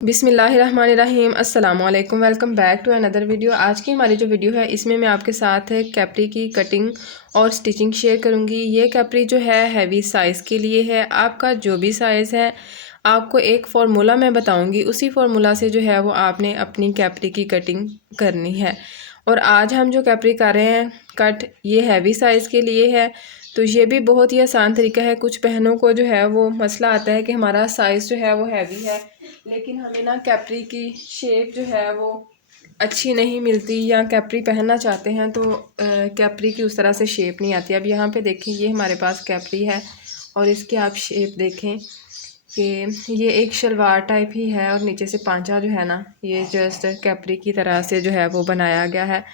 बिस्मिल्लाहिर्रहमानिर्रहीम अस्सलाम वालेकुम। Welcome back to another video. आज की हमारी जो वीडियो है इसमें मैं आपके साथ कैप्री की कटिंग और स्टिचिंग शेयर करूंगी। ये कैप्री जो है हैवी साइज़ के लिए है। आपका जो भी साइज़ है आपको एक फ़ॉर्मूला मैं बताऊंगी, उसी फार्मूला से जो है वो आपने अपनी कैप्री की कटिंग करनी है। और आज हम जो कैप्री कर रहे हैं कट, ये हैवी साइज़ के लिए है। तो ये भी बहुत ही आसान तरीका है। कुछ बहनों को जो है वो मसला आता है कि हमारा साइज़ जो है वो हैवी है, लेकिन हमें ना कैप्री की शेप जो है वो अच्छी नहीं मिलती, या कैप्री पहनना चाहते हैं तो कैप्री की उस तरह से शेप नहीं आती। अब यहाँ पे देखें, ये हमारे पास कैप्री है और इसकी आप शेप देखें कि ये एक शलवार टाइप ही है और नीचे से पांचा जो है ना, ये जस्ट कैप्री की तरह से जो है वो बनाया गया है।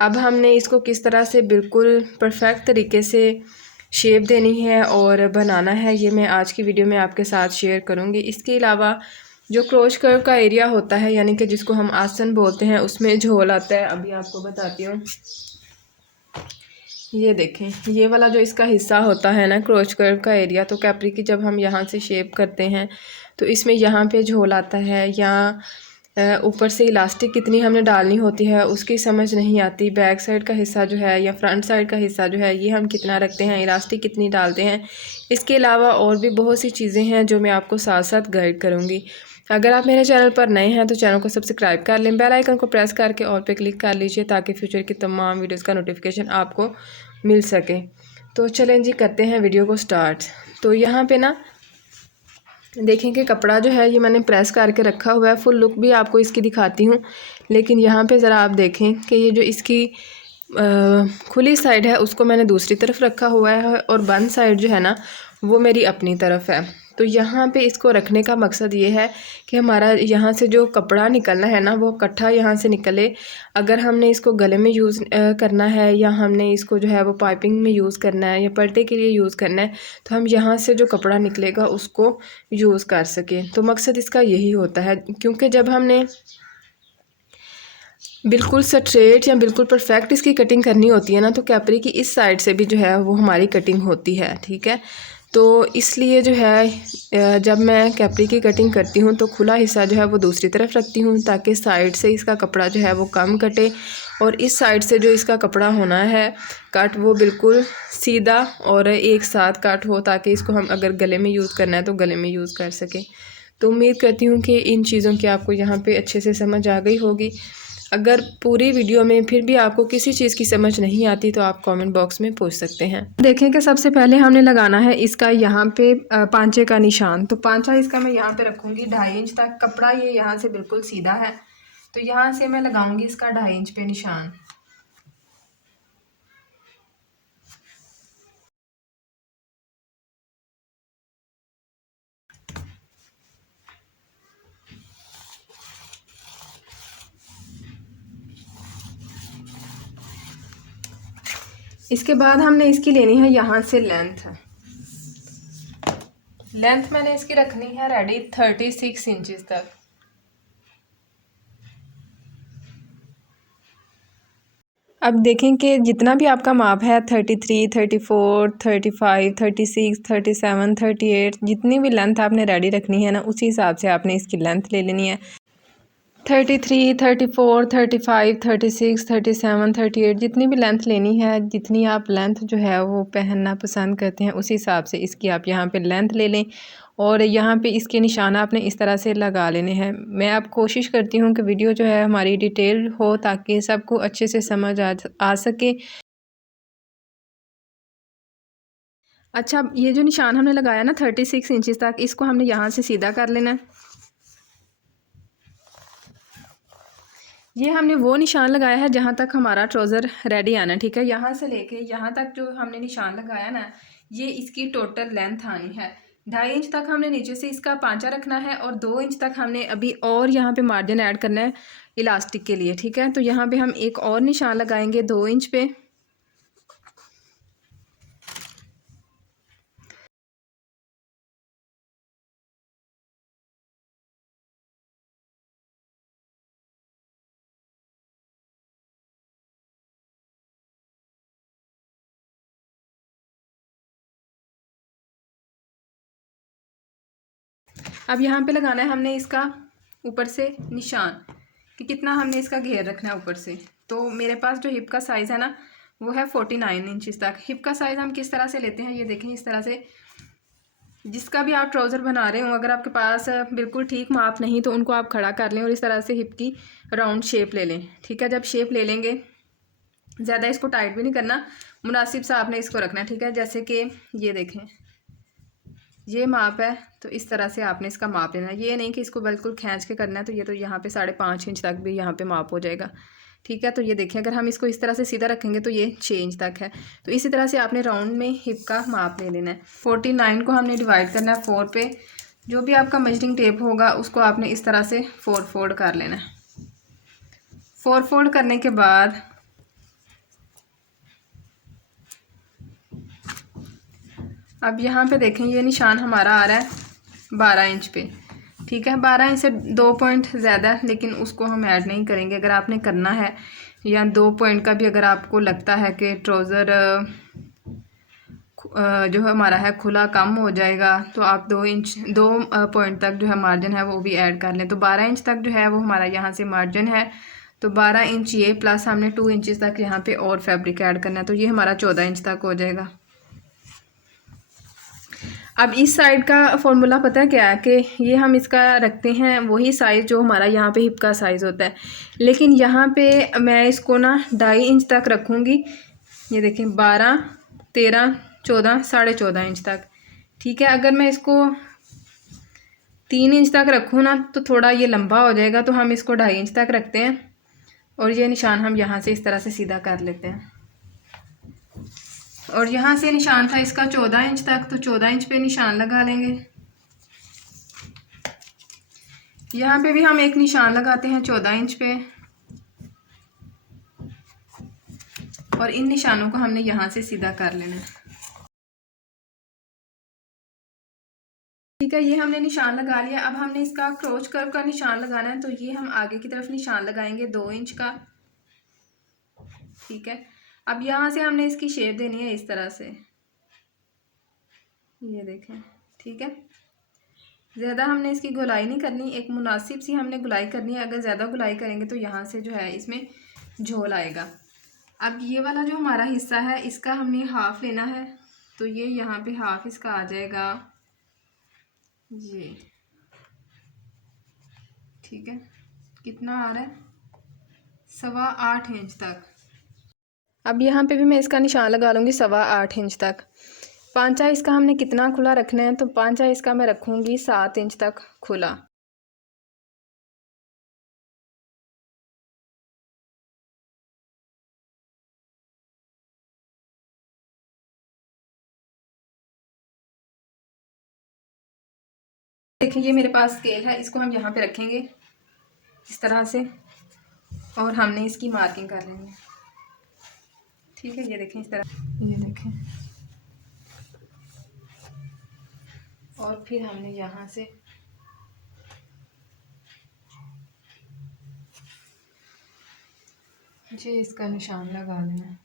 अब हमने इसको किस तरह से बिल्कुल परफेक्ट तरीके से शेप देनी है और बनाना है, ये मैं आज की वीडियो में आपके साथ शेयर करूँगी। इसके अलावा जो क्रोच कर्व का एरिया होता है, यानी कि जिसको हम आसन बोलते हैं, उसमें झोल आता है। अभी आपको बताती हूँ, ये देखें, ये वाला जो इसका हिस्सा होता है ना क्रोच कर्व का एरिया, तो कैप्री की जब हम यहाँ से शेप करते हैं तो इसमें यहाँ पे झोल आता है, या ऊपर से इलास्टिक कितनी हमने डालनी होती है उसकी समझ नहीं आती। बैक साइड का हिस्सा जो है या फ्रंट साइड का हिस्सा जो है, ये हम कितना रखते हैं, इलास्टिक कितनी डालते हैं। इसके अलावा और भी बहुत सी चीज़ें हैं जो मैं आपको साथ साथ गाइड करूँगी। अगर आप मेरे चैनल पर नए हैं तो चैनल को सब्सक्राइब कर लें, बेल आइकन को प्रेस करके ऑल पे क्लिक कर लीजिए ताकि फ्यूचर की तमाम वीडियोस का नोटिफिकेशन आपको मिल सके। तो चलें जी, करते हैं वीडियो को स्टार्ट। तो यहाँ पे ना देखें कि कपड़ा जो है ये मैंने प्रेस करके रखा हुआ है। फुल लुक भी आपको इसकी दिखाती हूँ, लेकिन यहाँ पे ज़रा आप देखें कि ये जो इसकी खुली साइड है उसको मैंने दूसरी तरफ रखा हुआ है और बंद साइड जो है ना वो मेरी अपनी तरफ है। तो यहाँ पे इसको रखने का मकसद ये है कि हमारा यहाँ से जो कपड़ा निकलना है ना वो इकट्ठा यहाँ से निकले। अगर हमने इसको गले में यूज़ करना है, या हमने इसको जो है वो पाइपिंग में यूज़ करना है, या पल्टे के लिए यूज़ करना है, तो हम यहाँ से जो कपड़ा निकलेगा उसको यूज़ कर सकें। तो मकसद इसका यही होता है, क्योंकि जब हमने बिल्कुल स्ट्रेट या बिल्कुल परफेक्ट इसकी कटिंग करनी होती है ना, तो कैप्री की इस साइड से भी जो है वो हमारी कटिंग होती है, ठीक है। तो इसलिए जो है जब मैं कैप्री की कटिंग करती हूँ तो खुला हिस्सा जो है वो दूसरी तरफ रखती हूँ ताकि साइड से इसका कपड़ा जो है वो कम कटे, और इस साइड से जो इसका कपड़ा होना है कट, वो बिल्कुल सीधा और एक साथ कट हो, ताकि इसको हम अगर गले में यूज़ करना है तो गले में यूज़ कर सकें। तो उम्मीद करती हूँ कि इन चीज़ों की आपको यहाँ पे अच्छे से समझ आ गई होगी। अगर पूरी वीडियो में फिर भी आपको किसी चीज़ की समझ नहीं आती तो आप कमेंट बॉक्स में पूछ सकते हैं। देखें कि सबसे पहले हमने लगाना है इसका यहाँ पे पांचे का निशान। तो पांचा इसका मैं यहाँ पे रखूँगी 2.5 इंच तक। कपड़ा ये यहाँ से बिल्कुल सीधा है, तो यहाँ से मैं लगाऊंगी इसका 2.5 इंच पे निशान। इसके बाद हमने इसकी लेनी है यहाँ से लेंथ। लेंथ मैंने इसकी रखनी है रेडी 36 इंचज़ तक। अब देखें कि जितना भी आपका माप है 33, 34, 35, 36, 37, 38, जितनी भी लेंथ आपने रेडी रखनी है ना, उसी हिसाब से आपने इसकी लेंथ ले लेनी है। 33, 34, 35, 36, 37, 38, जितनी भी लेंथ लेनी है, जितनी आप लेंथ जो है वो पहनना पसंद करते हैं उसी हिसाब से इसकी आप यहाँ पे लेंथ ले लें, और यहाँ पे इसके निशान आपने इस तरह से लगा लेने हैं। मैं अब कोशिश करती हूँ कि वीडियो जो है हमारी डिटेल हो ताकि सबको अच्छे से समझ आ सके। अच्छा, ये जो निशान हमने लगाया ना 36 इंचज़ तक, इसको हमने यहाँ से सीधा कर लेना है। ये हमने वो निशान लगाया है जहाँ तक हमारा ट्राउज़र रेडी आना, ठीक है। यहाँ से लेके यहाँ तक जो हमने निशान लगाया ना, ये इसकी टोटल लेंथ आनी है। 2.5 इंच तक हमने नीचे से इसका पांचा रखना है, और 2 इंच तक हमने अभी और यहाँ पे मार्जिन ऐड करना है इलास्टिक के लिए, ठीक है। तो यहाँ पे हम एक और निशान लगाएंगे 2 इंच पे। अब यहाँ पे लगाना है हमने इसका ऊपर से निशान कि कितना हमने इसका घेर रखना है ऊपर से। तो मेरे पास जो हिप का साइज़ है ना वो है 49 इंचज़ तक। हिप का साइज़ हम किस तरह से लेते हैं ये देखें, इस तरह से जिसका भी आप ट्राउज़र बना रहे हो अगर आपके पास बिल्कुल ठीक माप नहीं तो उनको आप खड़ा कर लें और इस तरह से हिप की राउंड शेप ले लें। ठीक है, जब शेप ले लेंगे ज़्यादा इसको टाइट भी नहीं करना, मुनासिब सा आपने इसको रखना है। ठीक है, जैसे कि ये देखें ये माप है तो इस तरह से आपने इसका माप लेना है। ये नहीं कि इसको बिल्कुल खींच के करना है, तो ये तो यहाँ पे 5.5 इंच तक भी यहाँ पे माप हो जाएगा। ठीक है, तो ये देखिए अगर हम इसको इस तरह से सीधा रखेंगे तो ये 6 इंच तक है। तो इसी तरह से आपने राउंड में हिप का माप ले लेना है। 49 को हमने डिवाइड करना है 4 पे। जो भी आपका मेजरिंग टेप होगा उसको आपने इस तरह से 4 फोल्ड कर लेना है। 4 फोल्ड करने के बाद अब यहाँ पे देखें ये निशान हमारा आ रहा है 12 इंच पे। ठीक है, 12 इंच से 2 पॉइंट ज़्यादा है लेकिन उसको हम ऐड नहीं करेंगे। अगर आपने करना है या 2 पॉइंट का भी अगर आपको लगता है कि ट्राउज़र जो हमारा है खुला कम हो जाएगा तो आप 2 पॉइंट तक जो है मार्जिन है वो भी ऐड कर लें। तो 12 इंच तक जो है वो हमारा यहाँ से मार्जिन है। तो 12 इंच ये प्लस हमने 2 इंचज़ तक यहाँ पे और फैब्रिक ऐड करना है, तो ये हमारा 14 इंच तक हो जाएगा। अब इस साइड का फॉर्मूला पता है क्या है कि ये हम इसका रखते हैं वही साइज़ जो हमारा यहाँ पे हिप का साइज़ होता है, लेकिन यहाँ पे मैं इसको ना 2.5 इंच तक रखूँगी। ये देखें 12, 13, 14, 14.5 इंच तक। ठीक है, अगर मैं इसको 3 इंच तक रखूँ ना तो थोड़ा ये लंबा हो जाएगा, तो हम इसको 2.5 इंच तक रखते हैं और ये निशान हम यहाँ से इस तरह से सीधा कर लेते हैं। और यहाँ से निशान था इसका 14 इंच तक, तो 14 इंच पे निशान लगा लेंगे। यहाँ पे भी हम एक निशान लगाते हैं 14 इंच पे और इन निशानों को हमने यहाँ से सीधा कर लेना है। ठीक है, ये हमने निशान लगा लिया। अब हमने इसका क्रोच कर्व का निशान लगाना है, तो ये हम आगे की तरफ निशान लगाएंगे 2 इंच का। ठीक है, अब यहाँ से हमने इसकी शेप देनी है इस तरह से, ये देखें। ठीक है, ज़्यादा हमने इसकी गोलाई नहीं करनी, एक मुनासिब सी हमने गोलाई करनी है। अगर ज़्यादा गोलाई करेंगे तो यहाँ से जो है इसमें झोल आएगा। अब ये वाला जो हमारा हिस्सा है इसका हमने हाफ लेना है, तो ये यहाँ पे हाफ इसका आ जाएगा ये। ठीक है, कितना आ रहा है 8.25 इंच तक। अब यहाँ पे भी मैं इसका निशान लगा लूँगी 8.25 इंच तक। पांचा इसका हमने कितना खुला रखना है, तो पांचा इसका मैं रखूँगी 7 इंच तक खुला। देखिए ये मेरे पास स्केल है, इसको हम यहाँ पे रखेंगे इस तरह से और हमने इसकी मार्किंग कर लेनी है। ठीक है, ये देखें इस तरह, ये देखें। और फिर हमने यहाँ से जी इसका निशान लगा लेना है।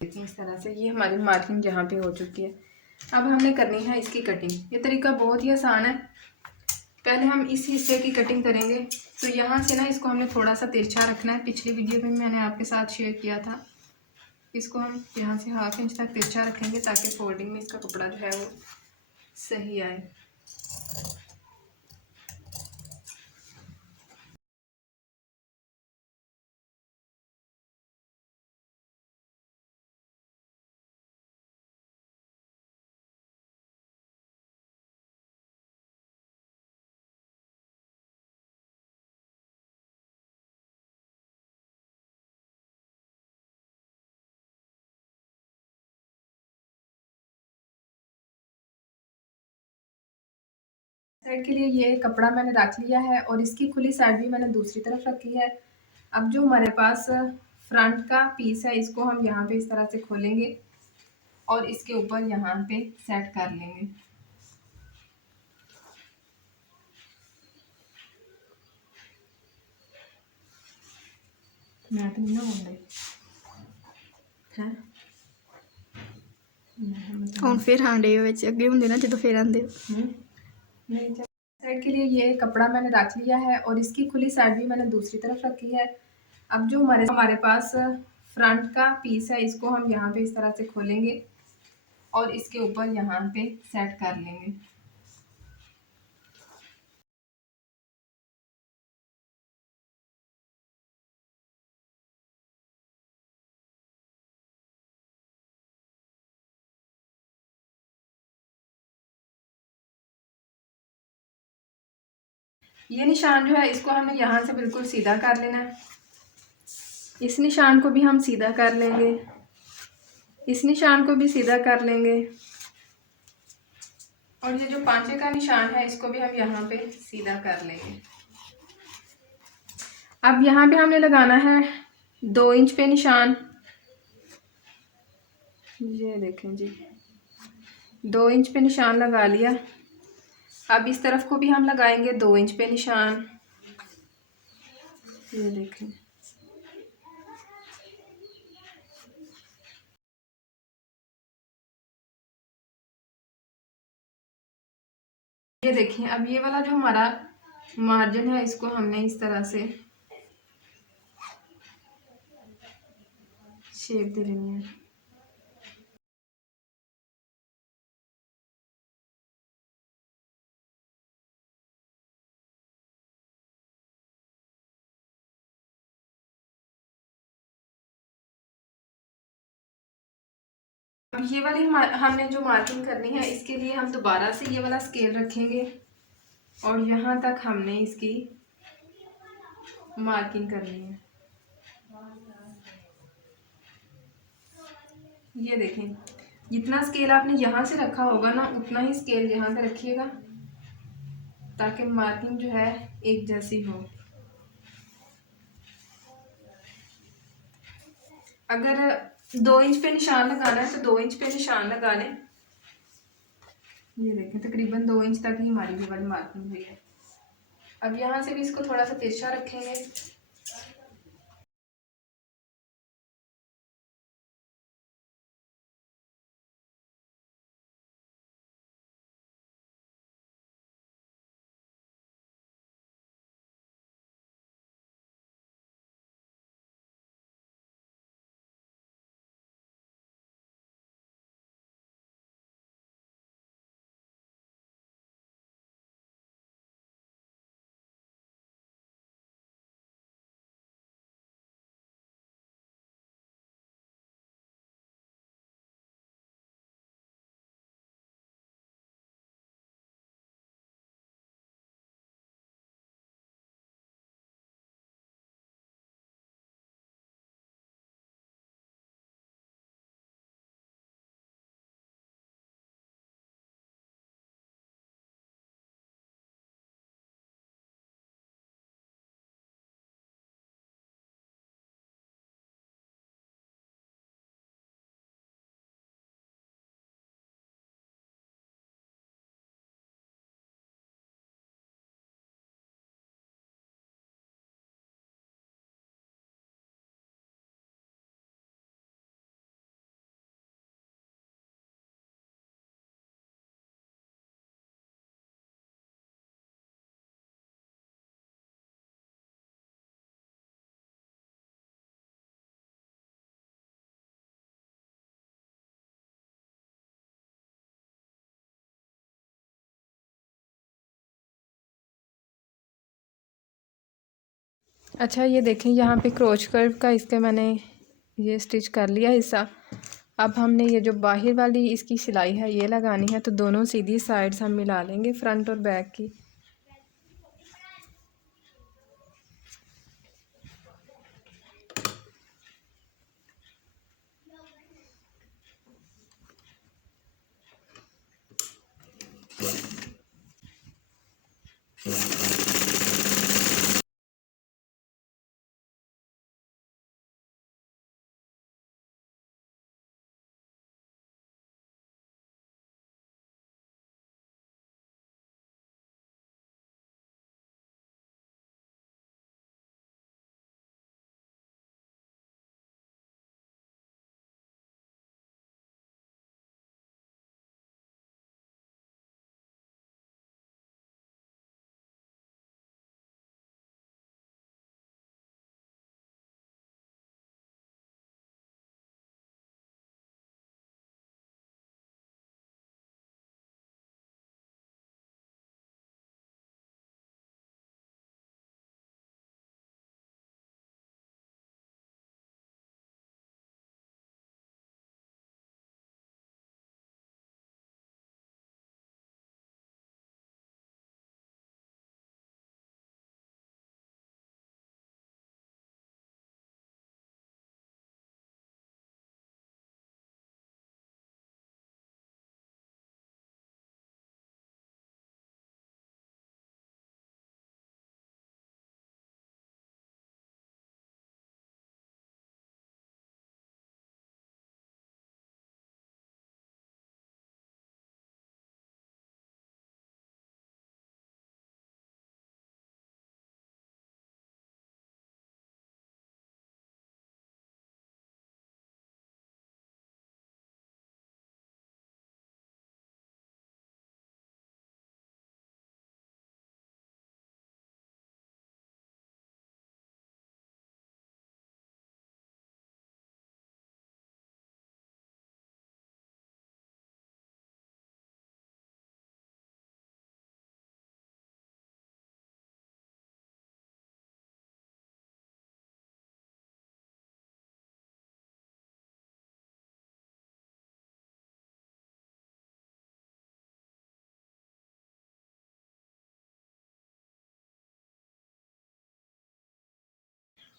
देखिए इस तरह से ये हमारी मार्किंग यहाँ पे हो चुकी है। अब हमने करनी है इसकी कटिंग। ये तरीका बहुत ही आसान है। पहले हम इस हिस्से की कटिंग करेंगे। तो यहाँ से ना इसको हमने थोड़ा सा तिरछा रखना है। पिछली वीडियो में मैंने आपके साथ शेयर किया था। इसको हम यहाँ से 1/2 इंच तक तिरछा रखेंगे ताकि फोल्डिंग में इसका कपड़ा जो है वो सही आए। साइड के लिए ये कपड़ा मैंने रख लिया है और इसकी खुली साइड भी मैंने दूसरी तरफ रखी है। अब जो हमारे पास फ्रंट का पीस है इसको हम यहाँ पे इस तरह से खोलेंगे और इसके ऊपर यहाँ पे सेट कर लेंगे। मैं तो नहीं ना बोल रही है। ਹੁਣ फिर हांडे ਵਿੱਚ ਅੱਗੇ ਹੁੰਦੇ ना जो फिर आंदे नहीं साइड के लिए ये कपड़ा मैंने रख लिया है और इसकी खुली साइड भी मैंने दूसरी तरफ रखी है। अब जो हमारे पास फ्रंट का पीस है इसको हम यहाँ पे इस तरह से खोलेंगे और इसके ऊपर यहाँ पे सेट कर लेंगे। ये निशान जो है इसको हमने यहाँ से बिल्कुल सीधा कर लेना है। इस निशान को भी हम सीधा कर लेंगे, इस निशान को भी सीधा कर लेंगे और ये जो पांचे का निशान है इसको भी हम यहाँ पे सीधा कर लेंगे। अब यहाँ पे हमने लगाना है 2 इंच पे निशान। ये देखें जी 2 इंच पे निशान लगा लिया। अब इस तरफ को भी हम लगाएंगे 2 इंच पे निशान। ये देखें ये देखिए अब ये वाला जो हमारा मार्जिन है इसको हमने इस तरह से शेप दे लेनी है। अब ये वाली हमने जो मार्किंग करनी है इसके लिए हम दोबारा से ये वाला स्केल रखेंगे और यहाँ तक हमने इसकी मार्किंग करनी है। ये देखें जितना स्केल आपने यहाँ से रखा होगा ना उतना ही स्केल यहाँ पे रखिएगा ताकि मार्किंग जो है एक जैसी हो। अगर 2 इंच पे निशान लगाना है तो 2 इंच पे निशान लगा लें। ये देखें तकरीबन 2 इंच तक ही हमारी ये वाली मार्किंग हुई है। अब यहाँ से भी इसको थोड़ा सा तिरछा रखेंगे। अच्छा ये देखें यहाँ पे क्रोच कर्व का इसके मैंने ये स्टिच कर लिया हिस्सा। अब हमने ये जो बाहर वाली इसकी सिलाई है ये लगानी है तो दोनों सीधी साइड्स हम मिला लेंगे फ्रंट और बैक की।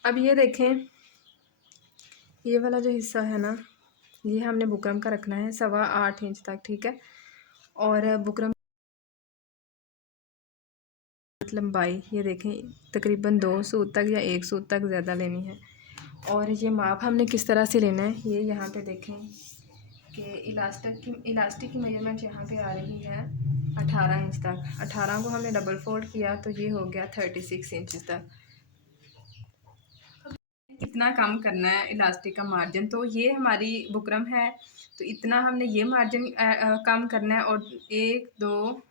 अब ये देखें, ये वाला जो हिस्सा है ना, ये हमने बुकरम का रखना है 8.25 इंच तक, ठीक है। और बुकरम लंबाई ये देखें तकरीबन 2 सूत तक या 1 सूत तक ज़्यादा लेनी है। और ये माप हमने किस तरह से लेना है, ये यहाँ पे देखें कि इलास्टिक की मेजरमेंट यहाँ पे आ रही है 18 इंच तक। 18 को हमने डबल फोल्ड किया तो ये हो गया 36 इंच तक। इतना कम करना है इलास्टिक का मार्जिन, तो ये हमारी बुकरम है तो इतना हमने ये मार्जिन कम करना है। और 1 2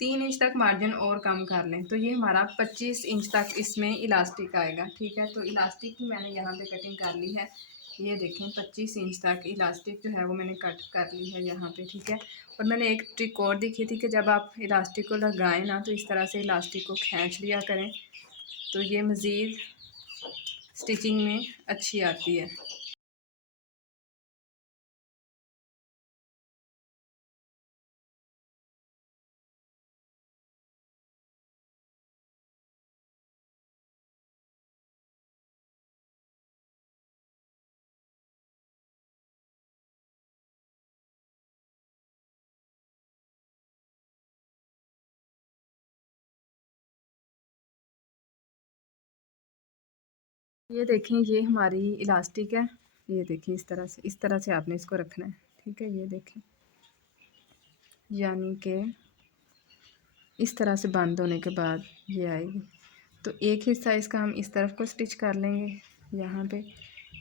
3 इंच तक मार्जिन और कम कर लें तो ये हमारा 25 इंच तक इसमें इलास्टिक आएगा, ठीक है। तो इलास्टिक की मैंने यहाँ पे कटिंग कर ली है, ये देखें 25 इंच तक इलास्टिक जो है वो मैंने कट कर ली है यहाँ पे, ठीक है। और मैंने एक ट्रिक और दिखी थी कि जब आप इलास्टिक को लगाएं ना तो इस तरह से इलास्टिक को खींच लिया करें तो ये मज़ीद स्टिचिंग में अच्छी आती है। ये देखें ये हमारी इलास्टिक है, ये देखें इस तरह से आपने इसको रखना है, ठीक है। ये देखें यानी कि इस तरह से बंद होने के बाद ये आएगी। तो एक हिस्सा इसका हम इस तरफ को स्टिच कर लेंगे यहाँ पे,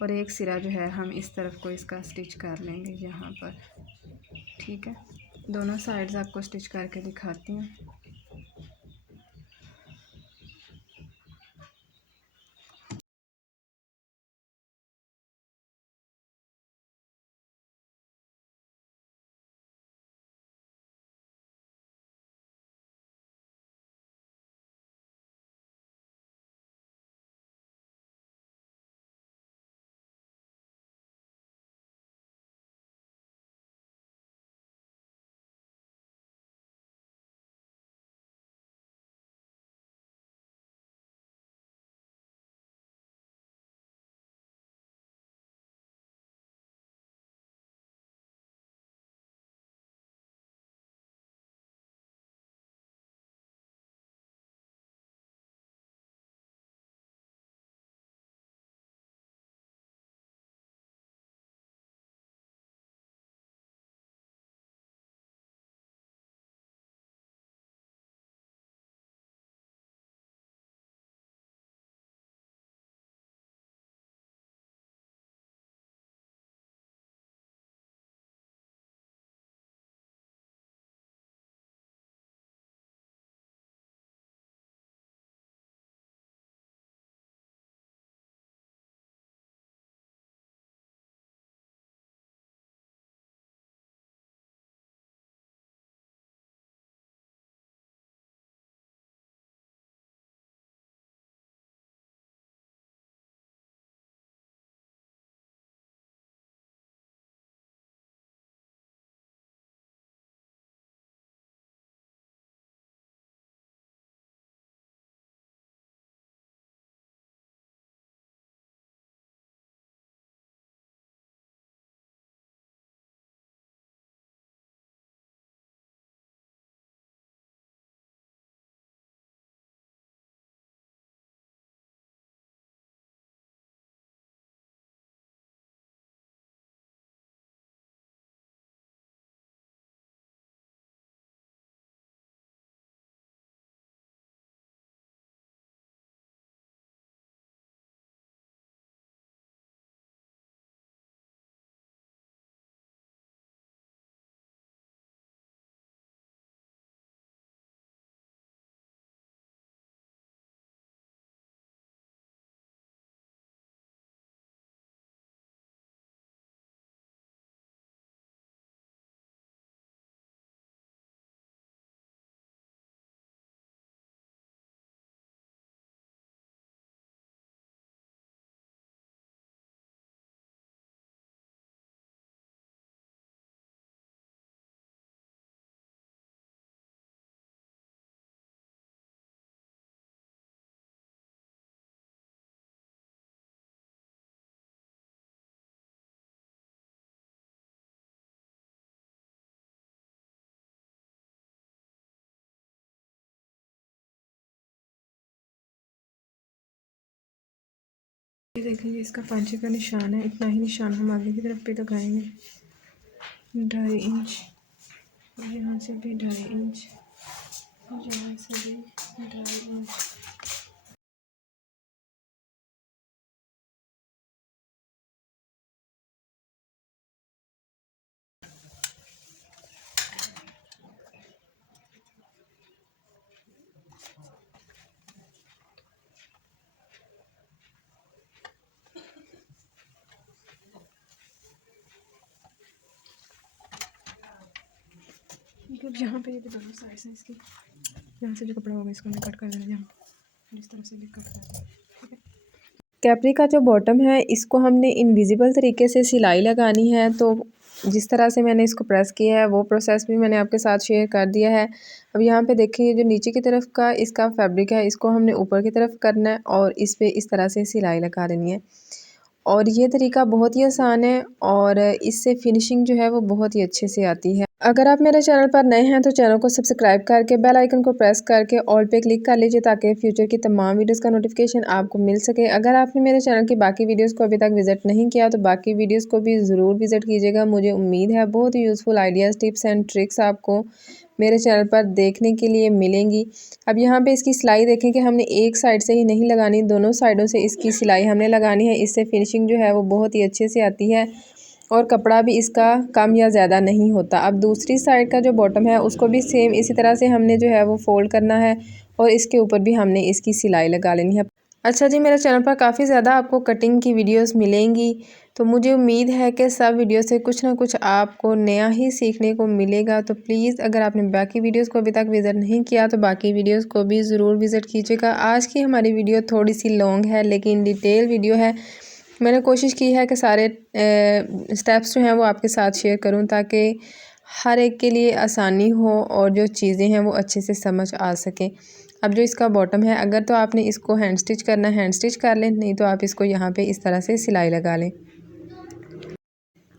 और एक सिरा जो है हम इस तरफ को इसका स्टिच कर लेंगे यहाँ पर, ठीक है। दोनों साइड्स आपको स्टिच करके दिखाती हूँ। ये देखिए इसका पांचे का निशान है, इतना ही निशान हम आगे की तरफ पे लगाएंगे 2.5 इंच, यहाँ से भी 2.5 इंच, यहाँ से भी 2.5 इंच। मतलब यहाँ पे ये भी दोनों साइड से इसकी, यहाँ से जो कपड़ा होगा इसको मैं कट कर देना, यहाँ जिस तरह से भी कट कर देना, ठीक है। कैपरी का जो बॉटम है इसको हमने इनविजिबल तरीके से सिलाई लगानी है, तो जिस तरह से मैंने इसको प्रेस किया है वो प्रोसेस भी मैंने आपके साथ शेयर कर दिया है। अब यहाँ पे देखिए जो नीचे की तरफ का इसका फैब्रिक है इसको हमने ऊपर की तरफ करना है और इस पे इस तरह से सिलाई लगा देनी है, और ये तरीका बहुत ही आसान है और इससे फिनिशिंग जो है वो बहुत ही अच्छे से आती है। अगर आप मेरे चैनल पर नए हैं तो चैनल को सब्सक्राइब करके बेल आइकन को प्रेस करके ऑल पे क्लिक कर लीजिए ताकि फ्यूचर की तमाम वीडियोस का नोटिफिकेशन आपको मिल सके। अगर आपने मेरे चैनल की बाकी वीडियोस को अभी तक विजिट नहीं किया तो बाकी वीडियोस को भी ज़रूर विजिट कीजिएगा। मुझे उम्मीद है बहुत ही useful ideas, tips and tricks आपको मेरे चैनल पर देखने के लिए मिलेंगी। अब यहाँ पे इसकी सिलाई देखें कि हमने एक साइड से ही नहीं लगानी, दोनों साइडों से इसकी सिलाई हमने लगानी है। इससे फिनिशिंग जो है वो बहुत ही अच्छे से आती है और कपड़ा भी इसका कम या ज़्यादा नहीं होता। अब दूसरी साइड का जो बॉटम है उसको भी सेम इसी तरह से हमने जो है वो फोल्ड करना है और इसके ऊपर भी हमने इसकी सिलाई लगा लेनी है। अच्छा जी, मेरे चैनल पर काफ़ी ज़्यादा आपको कटिंग की वीडियोस मिलेंगी, तो मुझे उम्मीद है कि सब वीडियो से कुछ ना कुछ आपको नया ही सीखने को मिलेगा। तो प्लीज़ अगर आपने बाकी वीडियोस को अभी तक विज़िट नहीं किया तो बाकी वीडियोस को भी ज़रूर विज़िट कीजिएगा। आज की हमारी वीडियो थोड़ी सी लॉन्ग है लेकिन डिटेल वीडियो है। मैंने कोशिश की है कि सारे स्टेप्स जो हैं वो आपके साथ शेयर करूं ताकि हर एक के लिए आसानी हो और जो चीज़ें हैं वो अच्छे से समझ आ सकें। अब जो इसका बॉटम है अगर तो आपने इसको हैंड स्टिच करना है हैंड स्टिच कर लें, नहीं तो आप इसको यहाँ पे इस तरह से सिलाई लगा लें।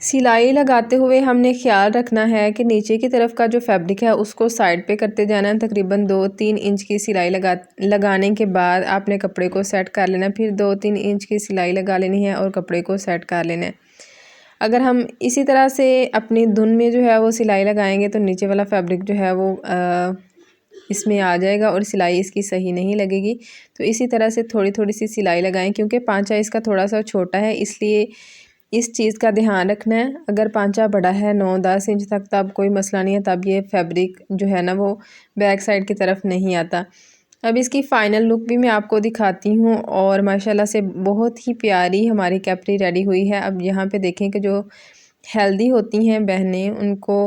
सिलाई लगाते हुए हमने ख्याल रखना है कि नीचे की तरफ का जो फैब्रिक है उसको साइड पे करते जाना है। तकरीबन 2-3 इंच की सिलाई लगाने के बाद आपने कपड़े को सेट कर लेना है, फिर 2-3 इंच की सिलाई लगा लेनी है और कपड़े को सेट कर लेना है। अगर हम इसी तरह से अपनी धुन में जो है वो सिलाई लगाएंगे तो नीचे वाला फैब्रिक जो है वो इसमें आ जाएगा और सिलाई इसकी सही नहीं लगेगी। तो इसी तरह से थोड़ी थोड़ी सी सिलाई लगाएं, क्योंकि पांचा इसका थोड़ा सा छोटा है इसलिए इस चीज़ का ध्यान रखना है। अगर पांचा बड़ा है 9-10 इंच तक तब कोई मसला नहीं है, तब ये फैब्रिक जो है ना वो बैक साइड की तरफ नहीं आता। अब इसकी फ़ाइनल लुक भी मैं आपको दिखाती हूँ और माशाल्लाह से बहुत ही प्यारी हमारी कैपरी रेडी हुई है। अब यहाँ पे देखें कि जो हेल्दी होती हैं बहनें उनको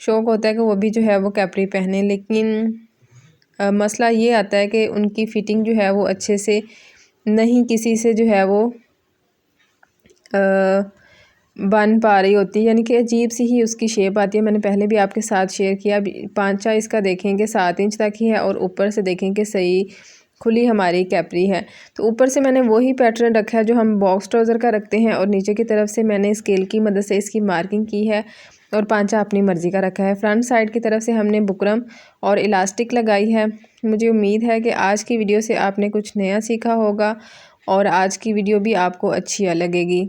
शौक़ होता है कि वो भी जो है वो कैपरी पहने, लेकिन मसला ये आता है कि उनकी फ़िटिंग जो है वो अच्छे से नहीं किसी से जो है वो बन पा रही होती है, यानी कि अजीब सी ही उसकी शेप आती है। मैंने पहले भी आपके साथ शेयर किया। पांचा इसका देखेंगे 7 इंच तक ही है और ऊपर से देखेंगे सही खुली हमारी कैपरी है। तो ऊपर से मैंने वही पैटर्न रखा है जो हम बॉक्स ट्राउज़र का रखते हैं और नीचे की तरफ से मैंने स्केल की मदद से इसकी मार्किंग की है और पांचा अपनी मर्ज़ी का रखा है। फ्रंट साइड की तरफ से हमने बुकरम और इलास्टिक लगाई है। मुझे उम्मीद है कि आज की वीडियो से आपने कुछ नया सीखा होगा और आज की वीडियो भी आपको अच्छी लगेगी।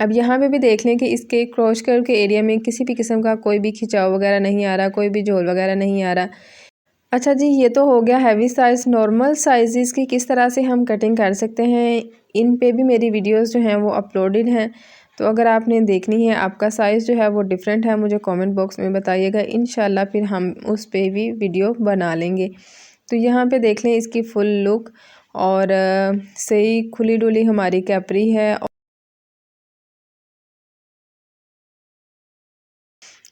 अब यहाँ पे भी देख लें कि इसके क्रॉच कर्व के एरिया में किसी भी किस्म का कोई भी खिंचाव वगैरह नहीं आ रहा, कोई भी झोल वगैरह नहीं आ रहा। अच्छा जी, ये तो हो गया हैवी साइज़। नॉर्मल साइज़ की किस तरह से हम कटिंग कर सकते हैं, इन पे भी मेरी वीडियोस जो हैं वो अपलोडेड हैं, तो अगर आपने देखनी है, आपका साइज़ जो है वो डिफरेंट है, मुझे कमेंट बॉक्स में बताइएगा। इंशाल्लाह फिर हम उस पर भी वीडियो बना लेंगे। तो यहाँ पे देख लें इसकी फुल लुक और सही खुली डुली हमारी कैपरी है।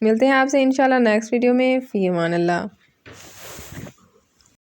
मिलते हैं आपसे इंशाल्लाह नेक्स्ट वीडियो में। फ़ी अमान अल्लाह।